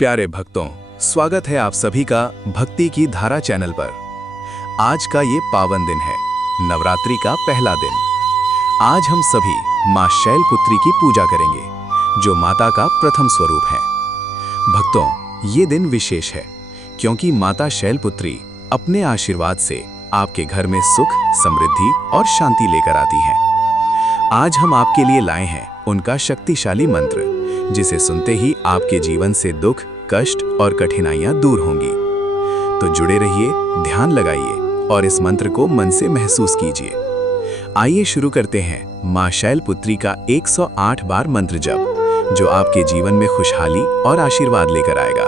प्यारे भक्तों, स्वागत है आप सभी का भक्ति की धारा चैनल पर। आज का ये पावन दिन है, नवरात्रि का पहला दिन। आज हम सभी मां शैलपुत्री की पूजा करेंगे, जो माता का प्रथम स्वरूप है। भक्तों, ये दिन विशेष है क्योंकि माता शैलपुत्री अपने आशीर्वाद से आपके घर में सुख, समृद्धि और शांति लेकर आती हैं। आज हम आपके लिए लाए हैं उनका शक्तिशाली मंत्र, जिसे सुनते ही आपके जीवन से दुख, कष्ट और कठिनाइयां दूर होंगी। तो जुड़े रहिए, ध्यान लगाइए और इस मंत्र को मन से महसूस कीजिए। आइए शुरू करते हैं मां शैलपुत्री का 108 बार मंत्र जप, जो आपके जीवन में खुशहाली और आशीर्वाद लेकर आएगा।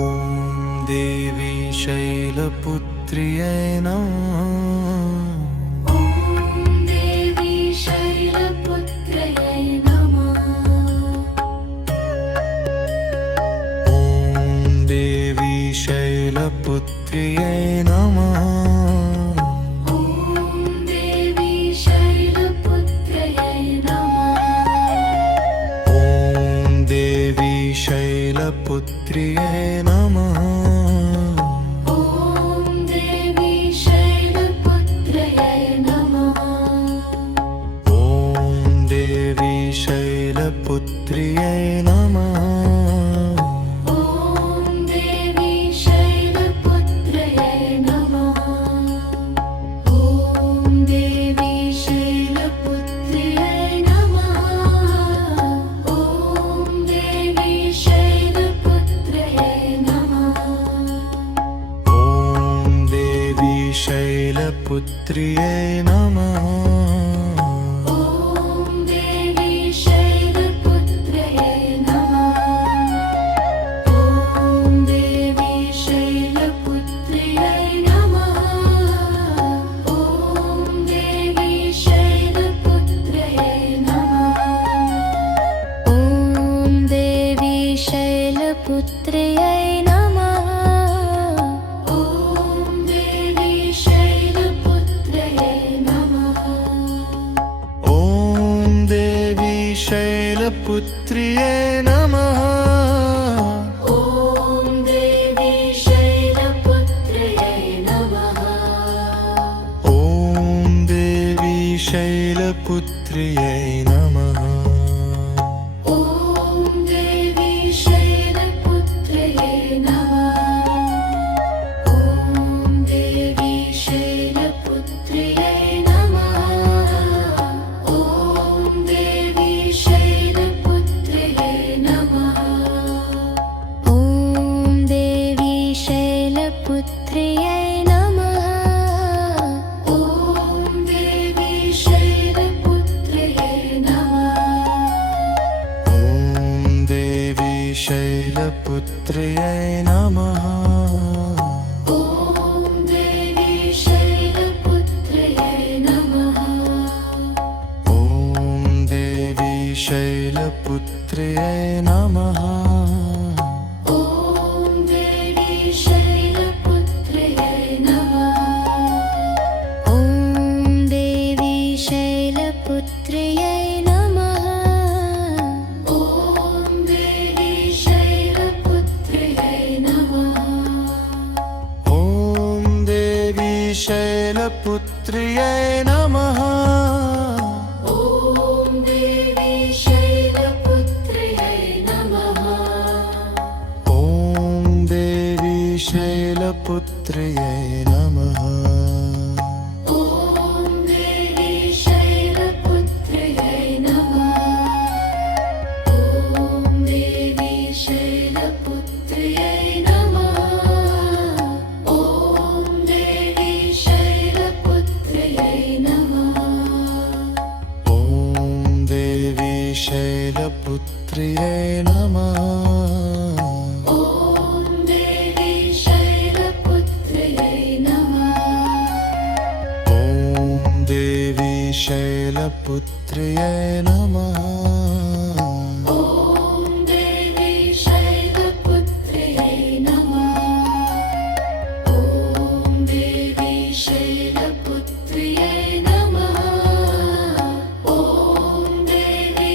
ओम देवी शैलपुत्र्यै नमः। शैलपुत्र्यै नमः। ॐ देवी शैलपुत्र्यै नमः। ॐ देवी शैलपुत्र्यै नमः। ॐ देवी शैलपुत्र्यै नमः। ॐ देवी शैलपुत्र्यै नमः। शैलपुत्र्यै नमः। ॐ देवी शैलपुत्र्यै नमः। ॐ देवी शैलपुत्र्यै नमः। ॐ देवी शैलपुत्र्यै नमः। ॐ देवी शैलपुत्र्यै शैलपुत्र्यै नमः। ॐ देवी शैलपुत्र्यै नमः। ॐ देवी शैलपुत्र्यै नमः। ॐ देवी शैलपुत्र्यै नमः। ॐ देवी शैलपुत्र्यै शैलपुत्र्यै नमः। ॐ देवी शैलपुत्र्यै नमः। ॐ देवी शैलपुत्र्यै नमः। ॐ देवी शैलपुत्र्यै नमः। ॐ देवी शैलपुत्र्यै शैलपुत्र्यै नमः। ॐ देवी शैलपुत्र्यै नमः। ॐ देवी शैलपुत्र्यै नमः। ॐ देवी शैलपुत्र्यै नमः। ॐ देवी शैलपुत्र्यै शैलपुत्र्यै नमः। ॐ देवी शैलपुत्र्यै नमः। ॐ देवी शैलपुत्र्यै नमः। ॐ देवी शैलपुत्र्यै नमः। ॐ देवी शैलपुत्र्यै नमः। ॐ देवी